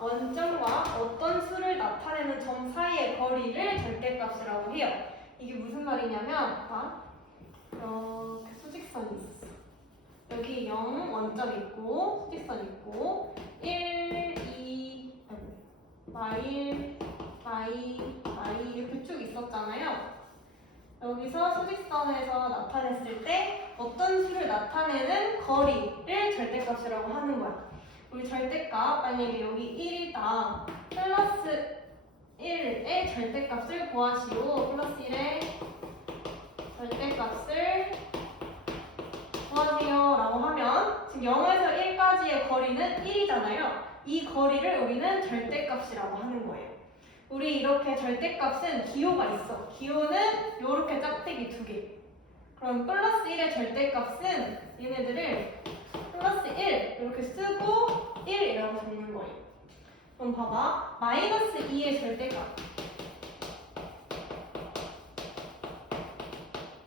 원점과 어떤 수를 나타내는 점 사이의 거리를 절대값이라고 해요. 이게 무슨 말이냐면, 봐. 이렇게 수직선이 있어. 여기 0 원점 있고, 수직선 있고, 1, 2, 마일, 마일, 마일 이렇게 쭉 있었잖아요. 여기서 수직선에서 나타냈을 때 어떤 수를 나타내는 거리를 절대값이라고 하는 거야. 우리 절대값 만약에 여기 1이다 플러스 1의 절대값을 구하시오. 플러스 1의 절대값을 구하세요 라고 하면 지금 0에서 1까지의 거리는 1이잖아요. 이 거리를 우리는 절대값이라고 하는 거예요. 우리 이렇게 절대값은 기호가 있어. 기호는 이렇게 짝대기 두 개. 그럼 플러스 1의 절대값은 얘네들을 플러스 1 이렇게 쓰고 1이라고 적는 거예요. 그럼 봐봐. 마이너스 2의 절대값.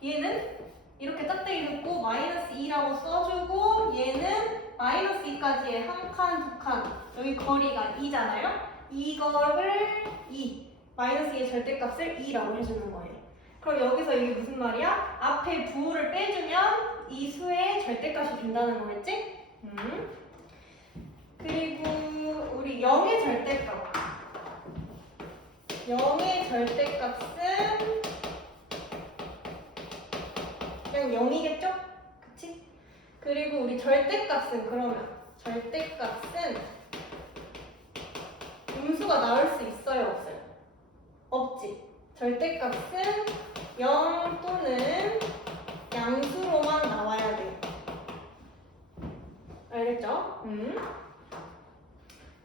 얘는 이렇게 짝대기 놓고 마이너스 2라고 써주고 얘는 마이너스 2까지의 한 칸, 두 칸. 여기 거리가 2잖아요. 이거를 2, 마이너스 2의 절대값을 2라고 해주는 거예요. 그럼 여기서 이게 무슨 말이야? 앞에 부호를 빼주면 이 수의 절대값이 된다는 거겠지? 음. 그리고 우리 0의 절대값. 0의 절대값은 그냥 0이겠죠? 그치? 그리고 우리 절대값은 그러면 절대값은 음수가 나올 수 있어요, 없어요? 없지. 절대값은 0 또는 양수로만 나와야 돼요. 알겠죠? 음.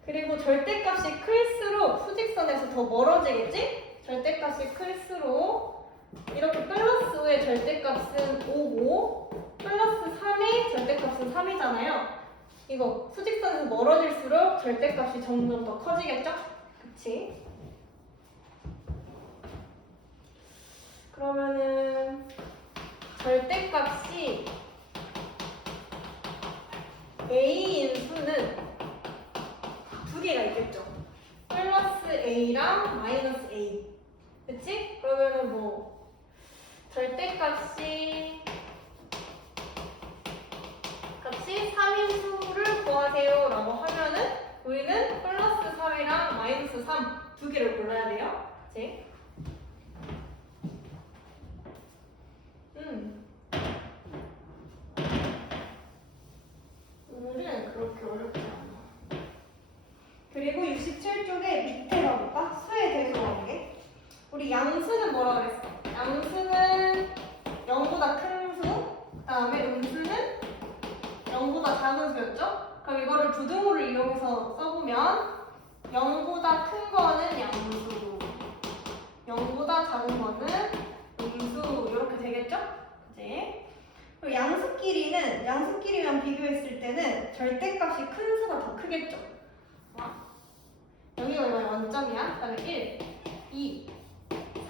그리고 절대값이 클수록 수직선에서 더 멀어지겠지? 절대값이 클수록 이렇게 플러스 5의 절대값은 5고 플러스 3의 절대값은 3이잖아요. 이거 수직선에서 멀어질수록 절대값이 점점 더 커지겠죠? 그치? 그러면은 절대값이 A인 수는 두 개가 있겠죠? 플러스 A랑 마이너스 A 그치? 그러면은 뭐 절대값이 값이 3인 수를 구하세요 라고 하면은 우리는 플러스 3이랑 마이너스 3 두 개를 골라야 돼요. 그치? 음. 오늘은 그렇게 어렵지 않아. 그리고 67쪽에 밑에 가볼까? 수에 대해서 나오게. 우리 양수는 뭐라 그랬어? 양수는 0보다 큰 수, 그 다음에 음수는 0보다 작은 수였죠? 그럼 이거를 부등호를 이용해서 써보면 0보다 큰 거는 양수, 0보다 작은 거는 음수 이렇게 되겠죠? 그지? 그리고 양수끼리는 양수끼리만 비교했을 때는 절대값이 큰 수가 더 크겠죠? 와. 여기가 이거 원점이야. 그 다음에 1, 2,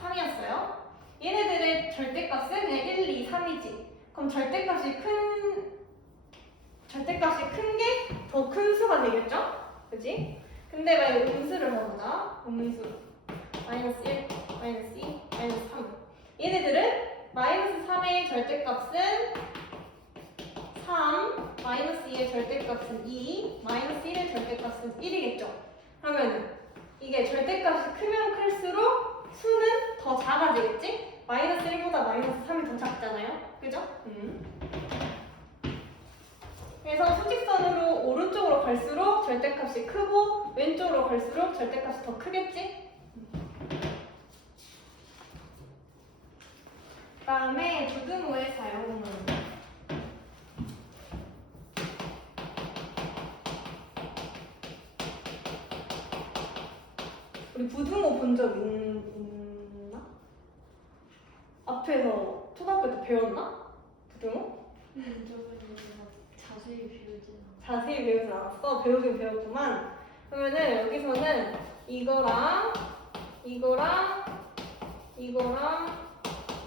3이었어요. 얘네들의 절대값은 그냥 1, 2, 3이지. 그럼 절대값이 큰 절대값이 큰 게 더 큰 수가 되겠죠? 그지? 근데 만약 음수를 해보자. 음수. 마이너스 1, 마이너스 2, 마이너스 3. 얘네들은 마이너스 3의 절대값은 3, 마이너스 2의 절대값은 2, 마이너스 1의 절대값은 1이겠죠? 그러면 이게 절대값이 크면 클수록 수는 더 작아지겠지? 마이너스 1보다 마이너스 3이 더 작잖아요? 그죠? 음. 그래서 수직선으로 오른쪽으로 갈수록 절대값이 크고 왼쪽으로 갈수록 절대값이 더 크겠지? 그 다음에 부등호의 사용은 우리 부등호 본 적 있나? 앞에서 초등학교 때 배웠나? 부등호? 자세히 배우진 자세히 배우진 않았어. 배우긴 배웠구만. 그러면은 여기서는 이거랑 이거랑 이거랑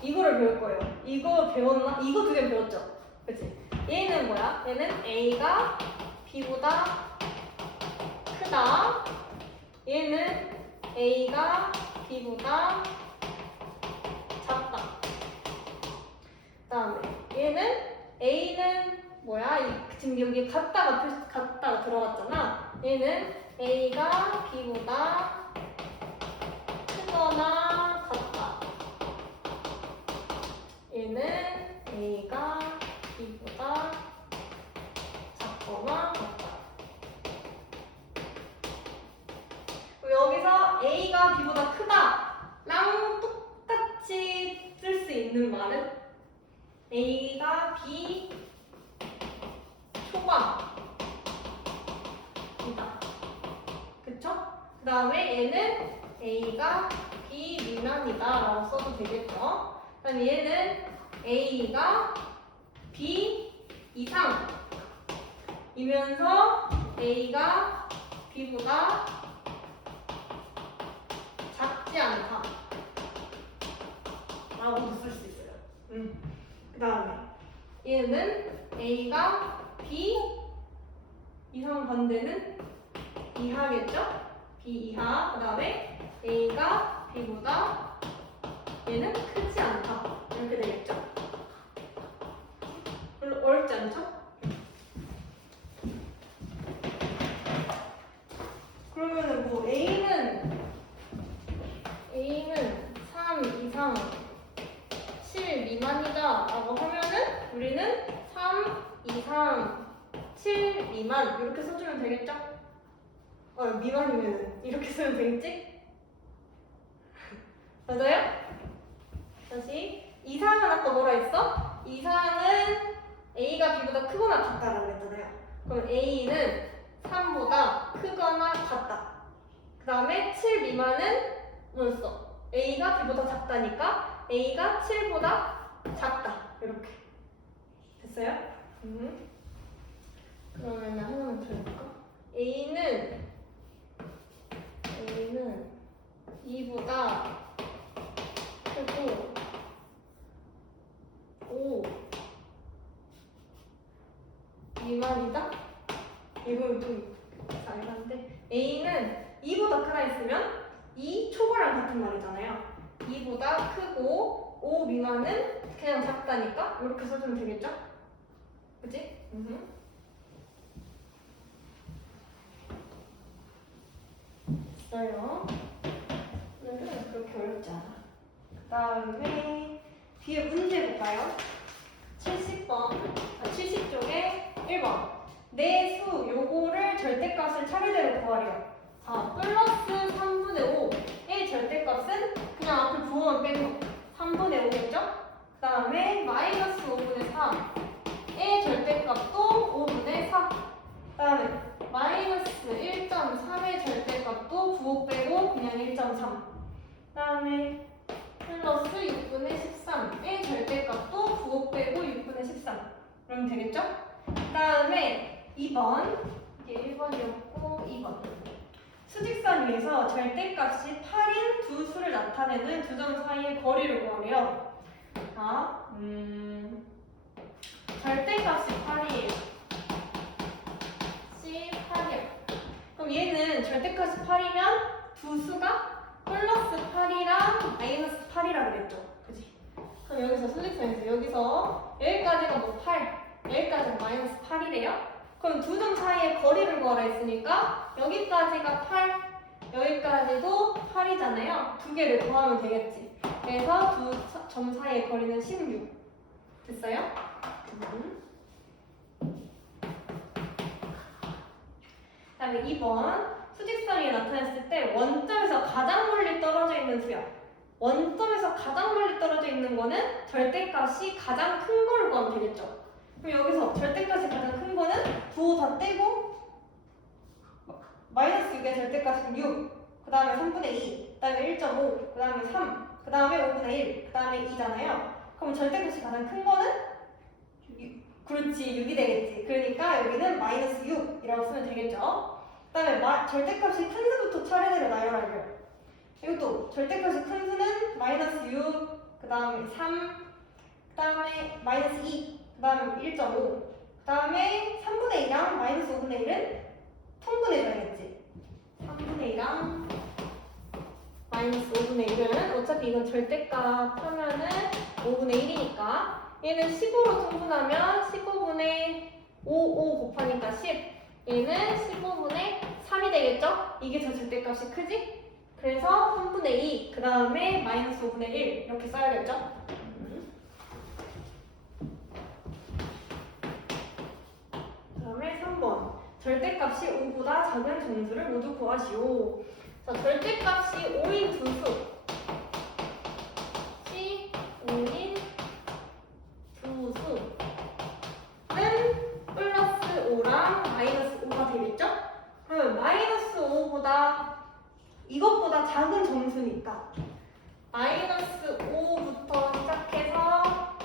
이거를 배울 거예요. 이거 배웠나? 이거 두 개 배웠죠? 그치? 얘는 뭐야? 얘는 A가 B보다 크다. 얘는 A가 B보다 작다. 그 다음에 얘는 A는 뭐야? 이, 지금 여기 같다가 표- 같다가 들어갔잖아. 얘는 A가 B보다 크거나 같다. 얘는 A가 B보다 작거나 같다. 여기서 A가 B보다 크다랑 똑같이 쓸 수 있는 말은 A가 B 초반이다. 그쵸? 그 다음에 얘는 A가 B 미만이다 라고 써도 되겠죠? 그 다음에 얘는 A가 B 이상 이면서 A가 B보다 작지 않다 라고도 쓸수 있어요. 음. 그 다음에 얘는 A가 B 이상 반대는 이하겠죠? B 이하 그 다음에 A가 B보다 얘는 크지 않다 이렇게 되겠죠? 별로 어렵지 않죠? 그러면은 뭐 A는 A는 3 이상 7 미만이다 라고 하면은 우리는 3 이상 7 미만 이렇게 써주면 되겠죠? 어 미만이면은 이렇게 쓰면 되겠지? 맞아요? 다시 이상은 아까 뭐라 했어? 이상은 A가 B보다 크거나 같다라고 했잖아요 그럼 A는 3보다 크거나 같다 그 다음에 7 미만은 뭐였어? A가 B보다 작다니까 A가 7보다 작다. 이렇게. 됐어요? 음. 그러면 하나만 더 해볼까? A는 A는 2보다 크고 5 미만이다? 이건 좀 잘한데 A는 2보다 크다 했으면 2 초과랑 같은 말이잖아요. 2보다 크고 5 미만은 그냥 작다니까 이렇게 써주면 되겠죠? 그치? 음. 됐어요. 오늘은 그렇게 어렵지 않아. 그 다음에 뒤에 문제 볼까요? 70번, 아, 70쪽에 1번. 내수 요거를 절대값을 차례대로 구하래요. 자, 플러스 3분의 5. 의 절대값은 그냥 앞에 부호만 거. 3분의 5겠죠? 그 다음에 마이너스 5분의 3. 의 절대값도 5분의 4. 그 다음에 마이너스 1.3의 절대값도 부호 빼고 그냥 1.3. 그 다음에 플러스 6분의 13의 절대값도 부호 빼고 6분의 13. 그러면 되겠죠? 그 다음에 2번. 이게 1번이었고 2번. 수직선 위에서 절대값이 8인 두 수를 나타내는 두 점 사이의 거리를 구하래요. 자, 음, 절대값이 8이에요. C 8이요. 그럼 얘는 절대값이 8이면 두 수가 플러스 8이랑 마이너스 8이라 그랬죠. 그지? 그럼 여기서 수직선에서 여기서 여기까지가 뭐 8, 여기까지가 마이너스 8이래요. 그럼 두 점 사이의 거리를 구하라 했으니까 여기까지가 8, 여기까지도 8이잖아요. 두 개를 더하면 되겠지. 그래서 두 점 사이의 거리는 16. 됐어요? 음. 그다음에 2번 수직선이 나타났을 때 원점에서 가장 멀리 떨어져 있는 수야. 원점에서 가장 멀리 떨어져 있는 거는 절대값이 가장 큰 걸 구하면 되겠죠. 그럼 여기서 절대값이 가장 큰 거는 부호 다 떼고 마이너스 6의 절대값은 6, 그 다음에 3분의 2, 그 다음에 1.5, 그 다음에 3, 그 다음에 5분의 1, 그 다음에 2잖아요. 그럼 절대값이 가장 큰 거는 그렇지 6이 되겠지 그러니까 여기는 마이너스 6이라고 쓰면 되겠죠 그 다음에 마, 절대값이 큰 수부터 차례대로 나열하고요 이것도 절대값이 큰 수는 마이너스 6, 그 다음에 3, 그 다음에 마이너스 2, 그 다음에 1.5, 그 다음에 3분의 2랑 마이너스 5분의 1은 통분해줘야겠지. 3분의 2랑 마이너스 5분의 1은 어차피 이건 절대값 하면은 5분의 1이니까 얘는 15로 통분하면 15분의 5, 5 곱하니까 10 얘는 15분의 3이 되겠죠? 이게 더 절대값이 크지? 그래서 3분의 2, 그 다음에 마이너스 5분의 1 이렇게 써야겠죠? 그 다음에 3번 절대값이 5보다 작은 정수를 모두 구하시오 자, 절대값이 5인 두 수. 시 5인 두 수는 플러스 5랑 마이너스 5가 되겠죠? 그러면 마이너스 5보다 이것보다 작은 점수니까 마이너스 5부터 시작해서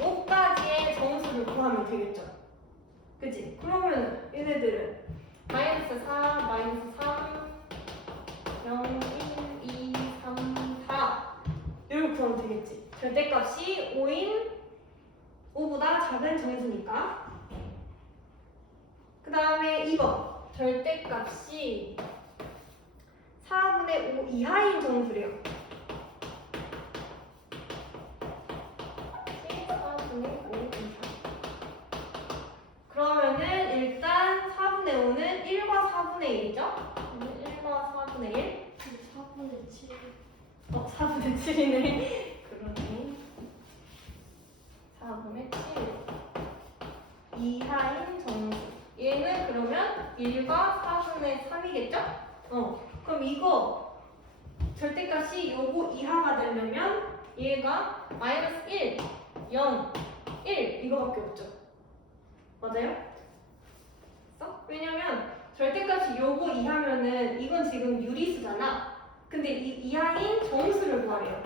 5까지의 점수를 구하면 되겠죠? 그치? 그러면 얘네들은 마이너스 4, 마이너스 3, 0, 1, 2, 3, 4 이렇게 하면 되겠지. 절대값이 5인 5보다 작은 정수니까. 그 다음에 2번. 절대값이 4분의 5 이하인 정수래요. 4분의 5 이하. 그러면은 일단 4분의 5는 1과 4분의 1이죠? 1과 4분의 1. 4분의 7. 어, 4분의 7이네. 그러네. 4분의 7. 이하인 정수. 얘는 그러면 1과 4분의 3이겠죠? 어. 그럼 이거 절대값이 요거 이하가 되려면 얘가 마이너스 1, 0, 1 이거밖에 없죠. 맞아요? 어? 왜냐면 절대값이 요거 이하면은 이건 지금 유리수잖아. 근데 이 이하인 정수를 구하래요.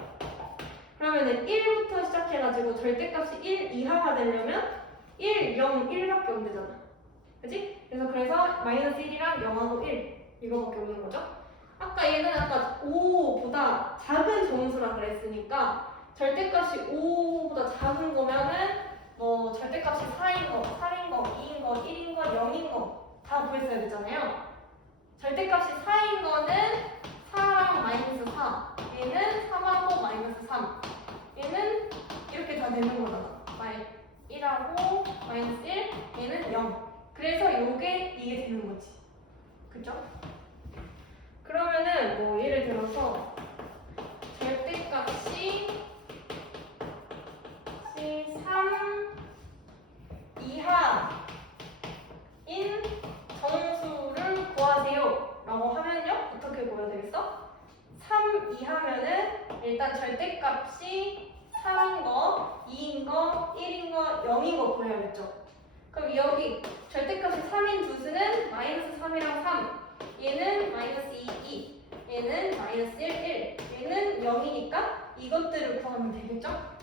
그러면은 1부터 시작해가지고 절대값이 1 이하가 되려면 1, 0, 1밖에 안 되잖아. 그지? 그래서 그래서 마이너스 1이랑 0하고 1 이거밖에 없는 거죠. 아까 얘는 아까 5보다 작은 정수라 그랬으니까 절대값이 5보다 작은 거면은 뭐 절대값이 4인 거, 8인 거, 2인 거, 1인 거, 0인 구했어야 되잖아요. 절대값이 4인 거는 4랑 마이너스 4 얘는 3하고 마이너스 3 얘는 이렇게 다 되는 거잖아 마이 1하고 마이너스 1 얘는 0 그래서 요게 이게 되는 거지 그죠? 그러면은 뭐 예를 들어서 절대값이 3 이하인 정수를 구하세요. 라고 하면요. 어떻게 구해야 되겠어? 3 이하면은 일단 절대값이 3인 거, 2인 거, 1인 거, 0인 거 구해야겠죠? 그럼 여기 절대값이 3인 두 수는 마이너스 3이랑 3 얘는 마이너스 2, 2 얘는 마이너스 1, 1 얘는 0이니까 이것들을 구하면 되겠죠?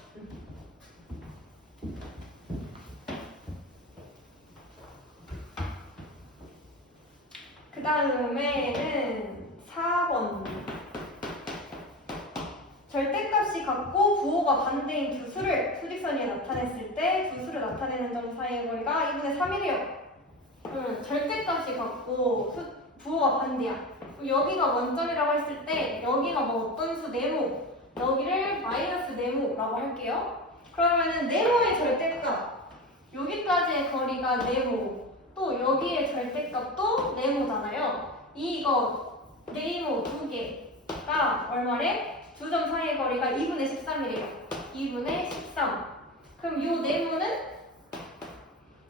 다음에는 4번. 절대값이 같고 부호가 반대인 두 수를 수직선이 나타냈을 때 두 수를 나타내는 점 사이의 거리가 2분의 3이래요. 음, 절대값이 같고 수, 부호가 반대야. 여기가 원점이라고 했을 때 여기가 뭐 어떤 수 네모, 여기를 마이너스 네모라고 할게요. 그러면은 네모의 절대값 여기까지의 거리가 네모, 또 여기의 절대값도 네모잖아요. 이거 네모 두 개가 얼마래? 두 점 사이의 거리가 2분의 13이래요. 2분의 13. 그럼 요 네모는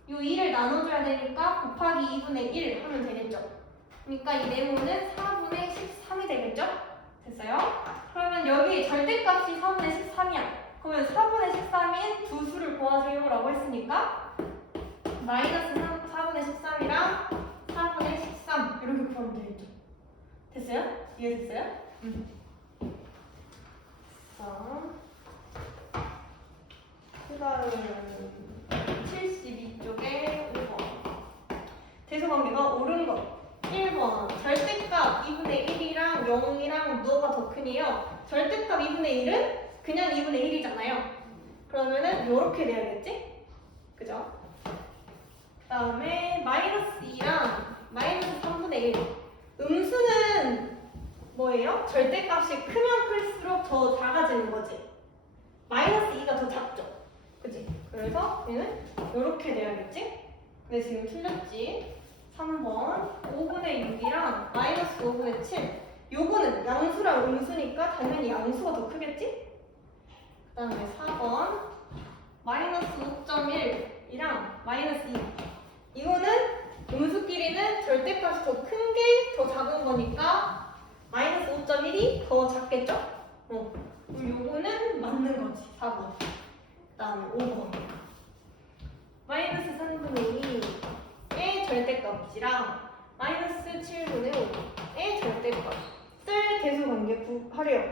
요 2를 나눠줘야 되니까 곱하기 2분의 1 하면 되겠죠. 그러니까 이 네모는 4분의 13이 되겠죠? 됐어요? 그러면 여기 절대값이 4분의 13이야. 그러면 4분의 13인 두 수를 구하세요 라고 했으니까 마이너스 3, 3분의 13이랑 4분의 13 이렇게 구하면 되겠죠. 됐어요? 이해됐어요? 응. 자, 그 다음 72쪽에 5번. 대소관계가 옳은 것. 1번 절대값 2분의 1이랑 0이랑 뭐가 더 크니요? 절대값 2분의 1은 그냥 2분의 1이잖아요. 그러면은 이렇게 돼야겠지? 그죠? 그 다음에 마이너스 2랑 마이너스 3분의 1 음수는 뭐예요? 절대값이 크면 클수록 더 작아지는 거지 마이너스 2가 더 작죠? 그지? 그래서 얘는 이렇게 돼야겠지? 근데 지금 틀렸지? 3번 5분의 6이랑 마이너스 5분의 7 요거는 양수랑 음수니까 당연히 양수가 더 크겠지? 그 다음에 4번 마이너스 5.1이랑 마이너스 2 이거는 음수끼리는 절대값이 더 큰 게 더 작은 거니까 마이너스 5.1이 더 작겠죠? 어. 요거는 맞는 거지. 4번 그 다음에 5번 마이너스 3분의 2의 절대값이랑 마이너스 7분의 5의 절대값을 대수관계 구하래요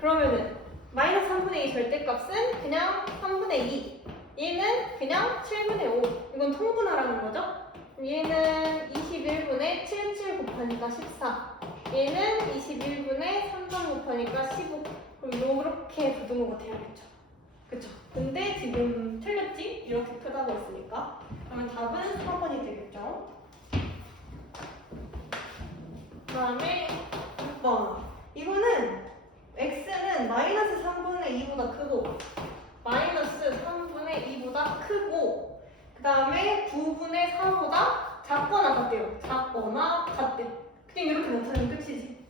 그러면은 마이너스 3분의 2 절대값은 그냥 3분의 2 얘는 그냥 7분의 5 이건 통분하라는 거죠? 얘는 21분의 77 곱하니까 14 얘는 21분의 3점 곱하니까 15 그럼 이렇게 부등호가 돼야겠죠 그쵸? 근데 지금 틀렸지? 이렇게 크다고 했으니까 그러면 답은 4번이 되겠죠? 그 다음에 6번 이거는 x는 마이너스 3분의 2보다 크고 마이너스 3분의 2보다 크고 그 다음에 9분의 4보다 작거나 같대요 작거나 같대 그냥 이렇게 나타내면 끝이지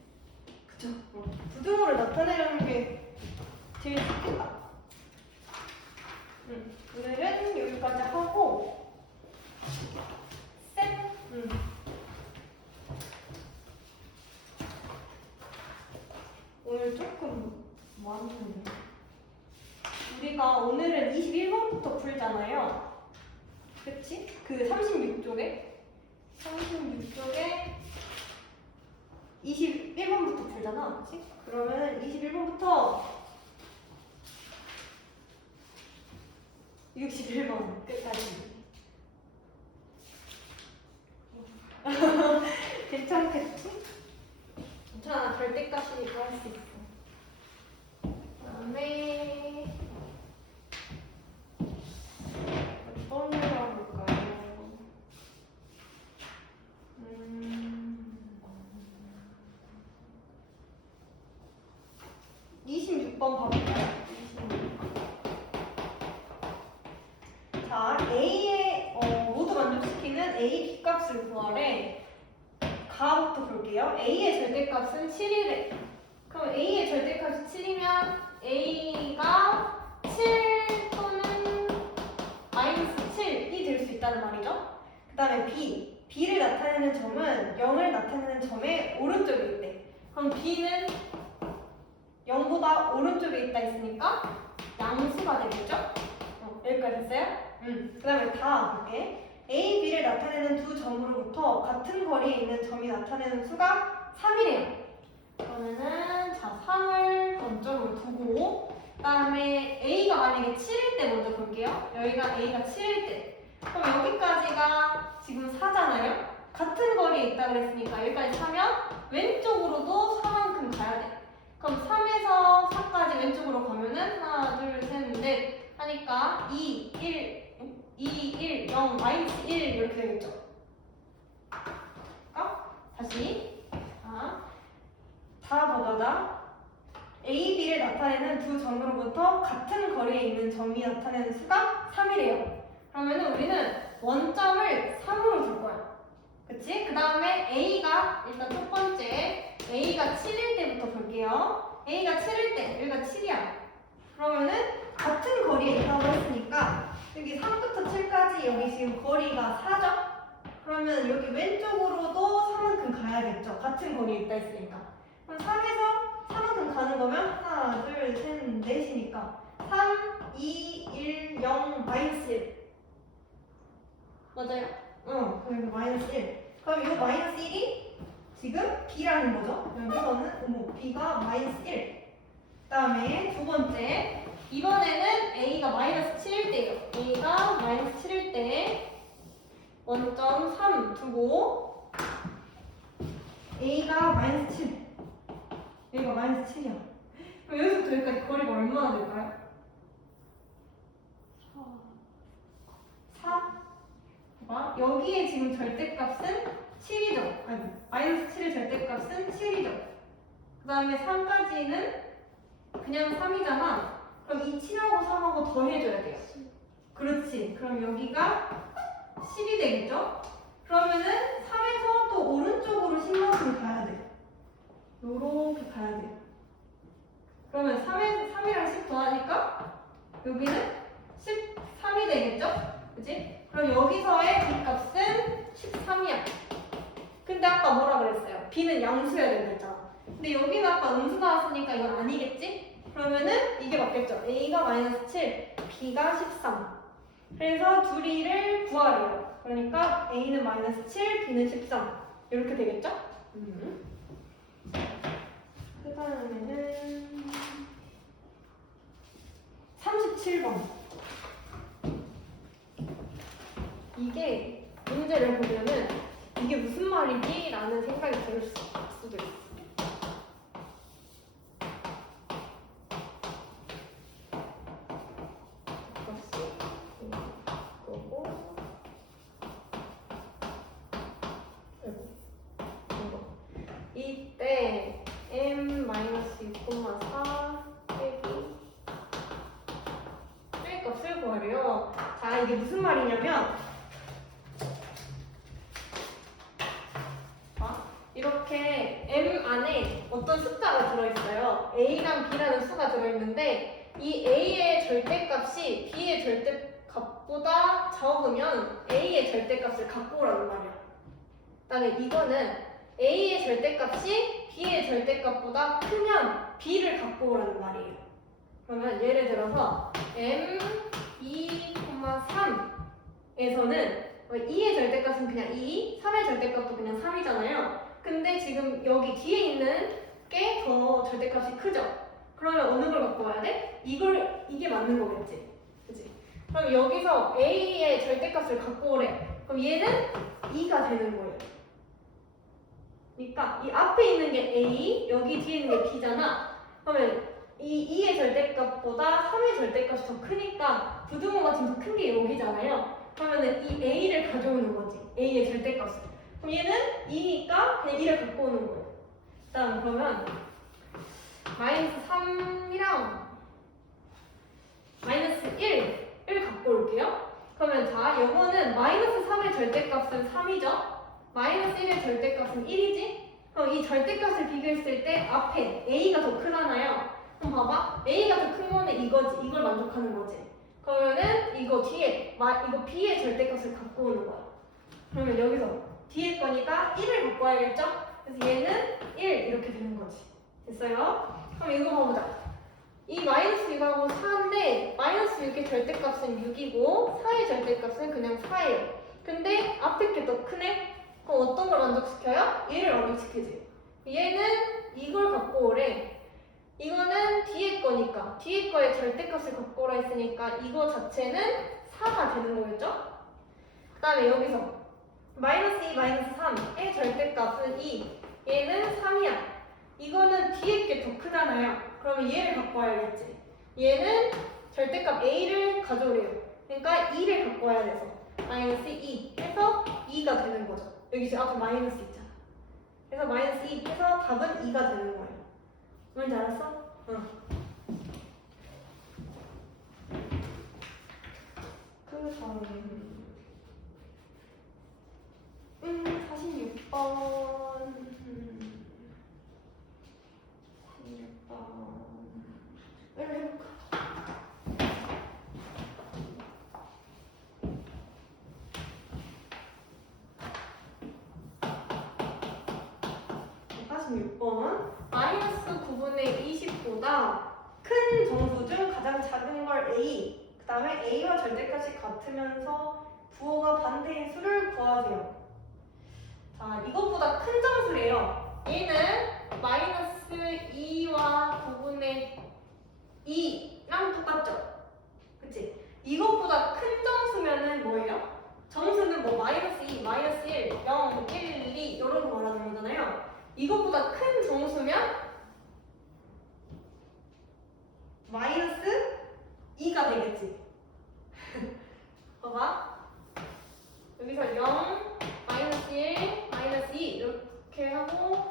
그쵸? 어. 부등호를 나타내려는 게 제일 쉽겠다 음, 오늘은 여기까지 하고 셋 음. 오늘 조금 많은데 우리가 오늘은 21번부터 풀잖아요 그치? 그 36쪽에 36쪽에 21번부터 풀잖아 그치? 그러면 21번부터 61번 끝까지 괜찮겠지? 괜찮아 절대값이 이거 할 수 있어 그 다음에 몇 번으로 가볼까요? 음... 26번 가볼까요? 26번 자, A의 어, 모두 만족시키는 값을 구하래. 가부터 볼게요. A의 절대값은 7이래. 그럼 A의 절대값이 7이면 A가 7 또는 마이너스 7이 될 수 있다는 말이죠. 그 다음에 B. B를 나타내는 점은 0을 나타내는 점의 오른쪽에 있대. 그럼 B는 0보다 오른쪽에 있다 했으니까 양수가 되겠죠? 어, 여기까지 됐어요? 음. 그 다음에 다 볼게. A, B를 나타내는 두 점으로부터 같은 거리에 있는 점이 나타내는 수가 3이래요. 그러면은 자 3을 원점으로 두고 그다음에 A가 만약에 7일 때 먼저 볼게요. 여기가 A가 7일 때. 그럼 여기까지가 지금 4잖아요. 같은 거리에 있다 그랬으니까 여기까지 4면 왼쪽으로도 4만큼 가야 돼. 그럼 3에서 4까지 왼쪽으로 가면은 하나, 둘, 셋, 넷 하니까 2, 1, 2, 1, 0, 마이너스 1 이렇게 되겠죠. 어? 다시. 자, 다 보다가 A, B를 나타내는 두 점으로부터 같은 거리에 있는 점이 나타내는 수가 3이래요. 그러면은 우리는 원점을 3으로 줄 거야. 그치? 그 다음에 A가 일단 첫 번째 A가 7일 때부터 볼게요. A가 7일 때 여기가 7이야. 그러면은 같은 거리에 있다고 했으니까 여기 3부터 7까지 여기 지금 거리가 4죠? 그러면 여기 왼쪽으로도 4만큼 가야겠죠? 같은 거리에 있다 했으니까. 그럼 3에서 4만큼 가는 거면 하나, 둘, 셋, 넷이니까 3, 2, 1, 0, 마이너스 1. 맞아요? 응, 그럼 이거 마이너스 1. 그럼 이거 마이너스 1이 지금 B라는 거죠? 여기서는 어머, B가 마이너스 1. 그 다음에 두 번째. 이번에는 A가 마이너스 7일 때예요. A가 마이너스 7일 때 원점3 두고 a가 마이너스 7 여기가 마이너스 7이야. 그럼 여기서부터 여기까지 거리가 얼마나 될까요? 4 봐봐 여기에 지금 절대값은 7이죠. 아니 마이너스 7의 절대값은 7이죠. 그 다음에 3까지는 그냥 3이잖아 그럼 이 7하고 3하고 더해줘야 돼요 그렇지 그럼 여기가 10이 되겠죠? 그러면은 3에서 또 오른쪽으로 10만큼 가야 돼 요렇게 가야 돼 그러면 3에, 3이랑 10 더하니까 여기는 13이 되겠죠? 그지? 그럼 여기서의 b 값은 13이야. 근데 아까 뭐라 그랬어요? b는 양수여야 된다 했잖아. 근데 여기는 아까 음수 나왔으니까 이건 아니겠지? 그러면은 이게 맞겠죠? a가 마이너스 7, b가 13. 그래서 둘이를 구하래요. 그러니까 a는 마이너스 7, b는 13. 이렇게 되겠죠? 음. 그 다음에는 37번. 이게 문제를 보면은 이게 무슨 말이지? 라는 생각이 들 수- 수도 있어. 값이 이거고 아이고, 이거. 이때 m-6,4 빼기 뺄 값을 구하래요. 자, 이게 말이냐면 자, 이렇게 m 안에 어떤 숫자가 들어있어요. a랑 b라는 수가 들어있는데 이 a의 절대값이 b의 절대값보다 적으면 a의 절대값을 갖고 오라는 말이야. 그다음에 이거는 a의 절대값이 b의 절대값보다 크면 b를 갖고 오라는 말이에요. 그러면 예를 들어서 m 2,3 에서는 2의 절대값은 그냥 2, 3의 절대값도 그냥 3이잖아요. 근데 지금 여기 뒤에 있는 게 더 절대값이 크죠? 그러면 어느 걸 갖고 와야 돼? 이걸, 이게 맞는 거겠지? 그치? 그럼 여기서 A의 절대값을 갖고 오래. 그럼 얘는 2가 되는 거예요. 그러니까 이 앞에 있는 게 A, 여기 뒤에 있는 게 B잖아. 그러면 이 2의 절대값보다 3의 절대값이 더 크니까 부등호가 지금 더큰 게 여기잖아요. 그러면은 이 A를 가져오는 거지. A의 절대값을. 그럼 얘는 2니까 그냥 2를 갖고 오는 거예요. 일단 그러면 마이너스 3이랑 마이너스 1, 1 갖고 올게요. 그러면 자, 요거는 마이너스 3의 절대값은 3이죠? 마이너스 1의 절대값은 1이지? 그럼 이 절대값을 비교했을 때 앞에 A가 더 크잖아요. 그럼 봐봐. A가 더 큰 거는 이거지. 이걸 만족하는 거지. 그러면은 이거 뒤에, 마, 이거 B의 절대값을 갖고 오는 거야. 그러면 여기서 뒤에 거니까 1을 갖고 와야겠죠? 그래서 얘는 1 이렇게 되는 거지. 됐어요? 그럼 이거 봐보자. 이 마이너스 6하고 4인데 마이너스 6의 절대값은 6이고 4의 절대값은 그냥 4예요. 근데 앞에 게 더 크네? 그럼 어떤 걸 만족시켜요? 얘를 만족시키지. 얘는 이걸 갖고 오래. 이거는 뒤에 거니까. 뒤에 거의 절대값을 갖고 오라 했으니까 이거 자체는 4가 되는 거겠죠? 그 다음에 여기서 마이너스 2, 마이너스 3의 절대값은 2 얘는 3이야. 이거는 뒤에 게 더 크잖아요. 그러면 얘를 갖고 와야겠지. 얘는 절대값 a를 가져오래요. 그러니까 2를 갖고 와야 돼서 마이너스 2 해서 2가 되는 거죠. 여기 지금 앞에 마이너스 있잖아. 그래서 마이너스 2 해서 답은 2가 되는 거예요 뭔지 알았어? 응. 그 다음 음, 46번. 음. 46번. 이거 해볼까? 번 마이너스 9분의 20보다 큰 정수 중 가장 작은 걸 A 그 다음에 A와 절대값이 같으면서 부호가 반대인 수를 구하세요 자, 이것보다 큰 정수래요. 얘는 마이너스 2와 9분의 2 마이너스 2가 되겠지. 봐봐. 여기서 0, 마이너스 1, 마이너스 2 이렇게 하고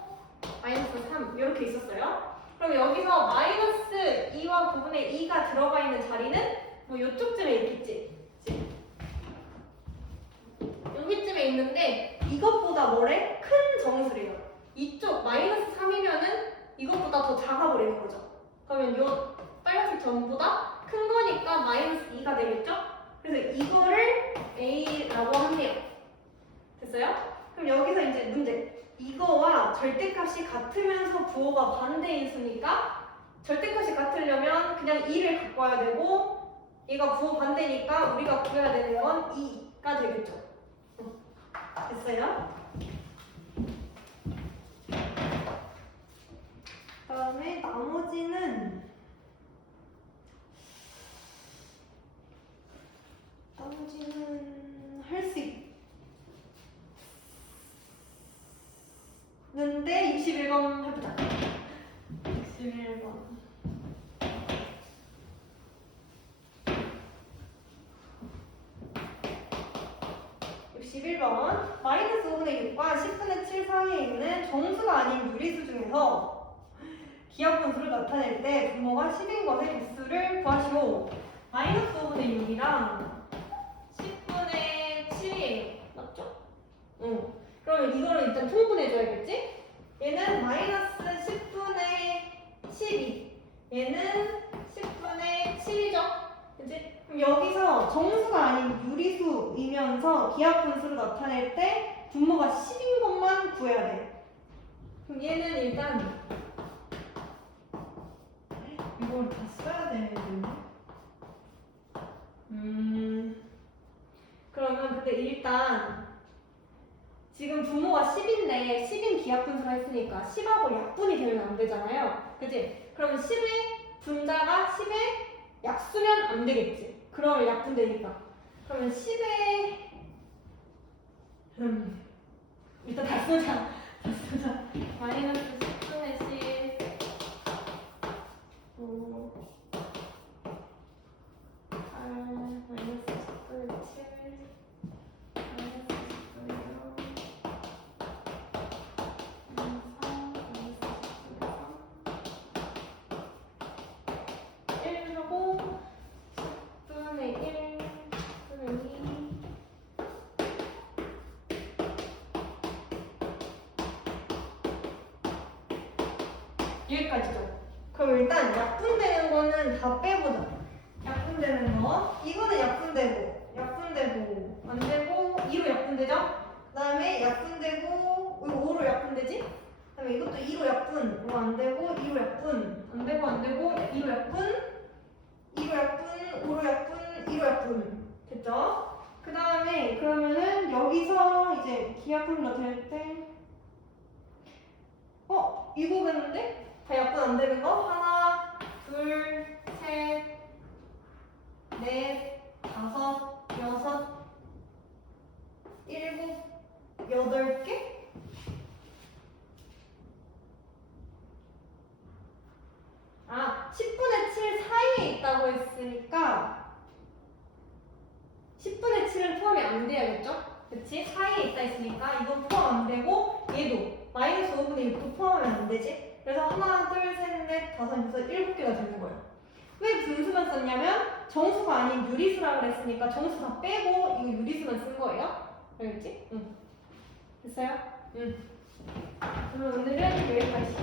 마이너스 3 이렇게 있었어요. 그럼 여기서 마이너스 2와 9분의 2가 들어가 있는 자리는 뭐 이쪽쯤에 있겠지. 여기쯤에 있는데 이것보다 뭐래? 큰 정수래요. 이쪽 마이너스 3이면은 이것보다 더 작아 버리는 거죠. 그러면 요 빨간색 점보다 큰 거니까 마이너스 2가 되겠죠? 그래서 이거를 A라고 합니다. 됐어요? 그럼 여기서 이제 문제. 이거와 절대값이 같으면서 부호가 반대인 수니까 절대값이 같으려면 그냥 2를 갖고 와야 되고 얘가 부호 반대니까 우리가 구해야 되는 건 2가 되겠죠. 응. 됐어요? 그다음에 나머지는 나머지는 할 수 있는데 61번 해보자. 61번. 십일 번 마이너스 5분의 6과 10분의 7 사이에 있는 정수가 아닌 유리수 중에서 기하 분수를 나타낼 때 분모가 10인 것의 개수를 구하시오. 마이너스 5분의 6이랑 10분의 7이에요. 맞죠? 응. 그러면 이거를 일단 통분해줘야겠지? 얘는 마이너스 10분의 12. 얘는 10분의 7이죠? 그치? 여기서 정수가 아닌 유리수이면서 기하 분수를 나타낼 때 분모가 10인 것만 구해야 돼. 그럼 얘는 일단 이걸 다 써야 되는데. 음. 그러면 근데 일단 지금 분모가 10인데 10인 기하분수가 했으니까 10하고 약분이 되면 안 되잖아요. 그지? 그러면 10의 분자가 10의 약수면 안 되겠지. 그러면 약분되니까. 그러면 10의 음 일단 다 쓰자. 다 쓰자. 마이너스 여기까지죠. 그럼 일단 약분되는 거는 다 빼보자. 약분되는 거. 이거는 약분되고, 약분되고, 안 되고, 2로 약분되죠? 그 다음에 약분되고, 이거 5로 약분되지? 그 다음에 이것도 2로 약분, 5안 되고, 2로 약분, 안 되고, 안 되고, 2로 약분, 2로 약분, 5로 약분, 2로 약분. 됐죠? 그 다음에 그러면은 여기서 이제 기하분 나타낼 때, 어? 이거겠는데? 다 약분 안 되는 거? 하나, 둘, 셋, 넷, 다섯, 여섯, 일곱, 여덟 개? 아, 10분의 7 사이에 있다고 했으니까 10분의 7은 포함이 안 돼야겠죠? 그치? 사이에 있다 했으니까 이건 포함 안 되고 얘도 마이너스 5분의 6도 포함하면 안 되지? 그래서 하나, 둘, 셋, 넷, 다섯, 여섯, 일곱 개가 되는 거예요. 왜 분수만 썼냐면 정수가 아닌 유리수라 그랬으니까 정수 다 빼고 이거 유리수만 쓴 거예요. 알겠지? 응. 됐어요? 응. 그럼 오늘은 여기까지.